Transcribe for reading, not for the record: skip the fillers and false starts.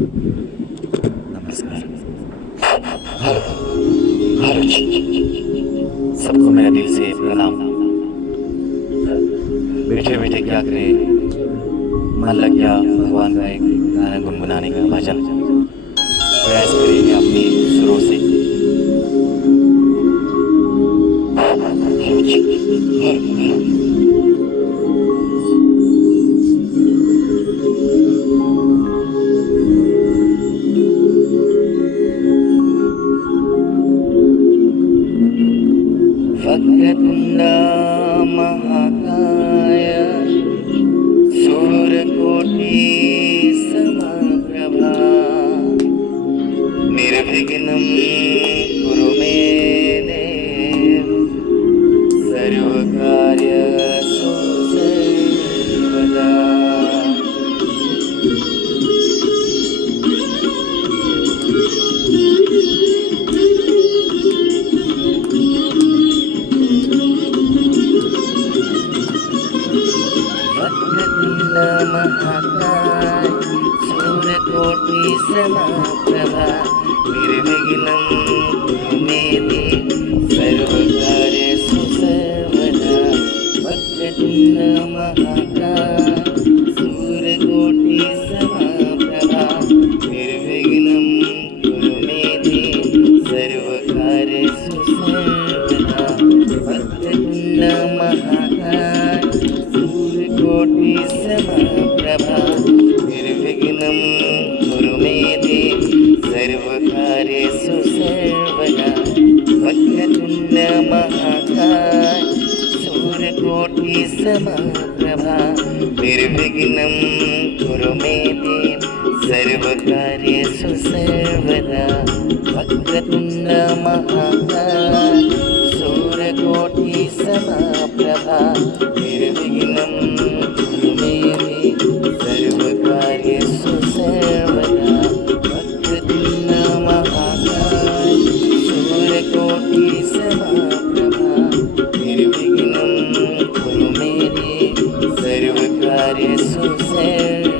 नमस्कार। Hello hello जी, सबको मेरे दिल से प्रणाम। बैठे बैठे क्या करें, मन लग गया भगवान का एक गाना गुनगुनाने का, भजन प्रयास करेंगे अपनी सुरों से। हेलो जी, हेलो हेलो। वक्रतुण्ड महाकाय सूर्यकोटि समप्रभा निर्विघ्नं कुरु मे देव सर्वकार्येषु सर्वदा। वक्रतुण्ड महाकाय सूर्यकोटि समप्रभा निर्विघ्नं कुरु मे देव सर्वकार्येषु सर्वदा। वक्रतुण्ड महाकाय सूर्यकोटि समप्रभा निर्विघ्नं कुरु मे देव सर्वकार्येषु सर्वदा। वक्रतुण्ड महाकाय सूर्यकोटि समप्रभा निर्विघ्नं कुरु मे देव सर्वकार्येषु सर्वदा। वक्रतुण्ड महाकाय सूर्यकोटि समप्रभा निर्विघ्नं कुरु मे देव सर्वकार्येषु सर्वदा। वक्रतुण्ड महाकाय सूर्यकोटि समप्रभा निर्विघ्नं कुरु मे देव सर्वकार्येषु सर्वदा। वक्रतुण्ड महाकाय सूर्यकोटि समप्रभा निर्विघ्नं कुरु मे देव सर्वकार्येषु सर्वदा।